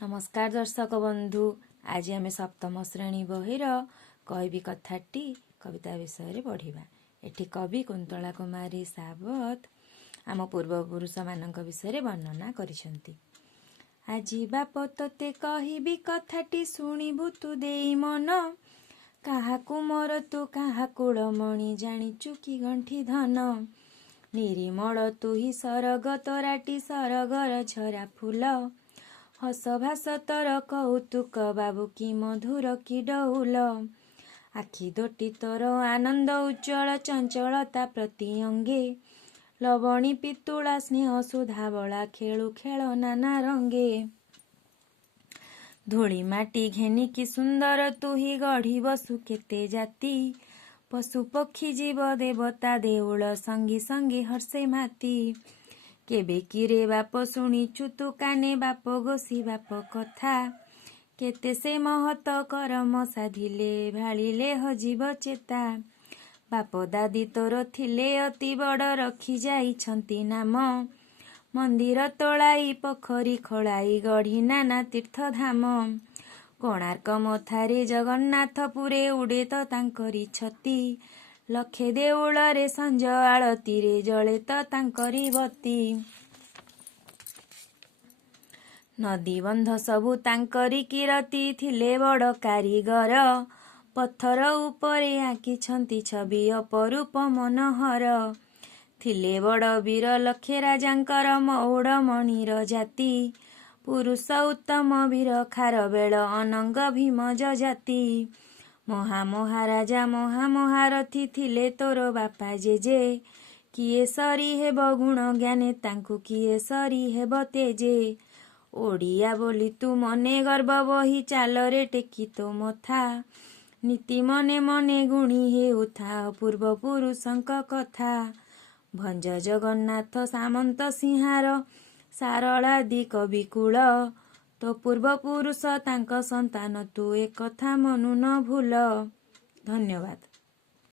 नमस्कार दर्शक बंधु। आज आम सप्तम श्रेणी बहिर कहबी कथाटी कविता विषय पढ़ा। एठी कवि कुंतला कुमारी सावत आम पूर्वपुरुष मान विषय वर्णना करिसेंती। आजी बाप तोते कहबी कथाटी शुणिबु तू देई मन, काहाकू मोर तू काहा कुड़मणि जानिचु कि गंठी धन। निरिमल तू ही सरग तोराटी सरगर झरा फूल, हस भास तोर कौतुक बाबू की मधुर कि डौल। आखि दोटी तोर आनंद उज्ज्वल चंचलता प्रति अंगे, लवणी पितुला स्नेह सुधावला खेलु खेल नाना रंगे। धूली माटी घेनी कि सुंदर तू ही गढ़ी बसु केते जाति, पशु पक्षी जीव देवता देउल संगी संगी हर्षे माती। केबे किरे बाप शुणिचु तू काने बाप गोसी बाप कथा, केते से महत करम साधिले भालिले हजीव चेता। बाप दादी तोर थिले अति बड़ रखी जाइछंती नाम, मंदिर तोलाई पोखरी खोलाई गढ़ी नाना तीर्थ धाम। कोणार्क मथारे जगन्नाथपुरे उड़े तो तांकरी छती, लखे देउल रे संज आळती रे जले तो तांकरी बती। नदी बंध सबु तांकरी किरती थिले बड़ कारीगर, पत्थर उपरे आंकिछंती छवि अपरूप मनोहर। थिले बड़ वीर लखे राजांकर मौड़ मणिर जाति, पुरुष उत्तम वीर खारवेल अनंग भीम जजाति। महाराजा महारथी थिले तोर बापा जेजे, किए सरी हेब गुण ज्ञाने तांकु किए सरी हेब तेजे। ओडिया बोली तू मने गर्व बही चालरे टेकी तो मथा, नीति मने मने गुणी हेउथा पूर्व पुरुषंक कथा। भंज जगन्नाथ सामंत सिंहार सारलादि कविकुल, तो पूर्व पुरुष तांक संतान तू एक कथा मनु न भूल। धन्यवाद।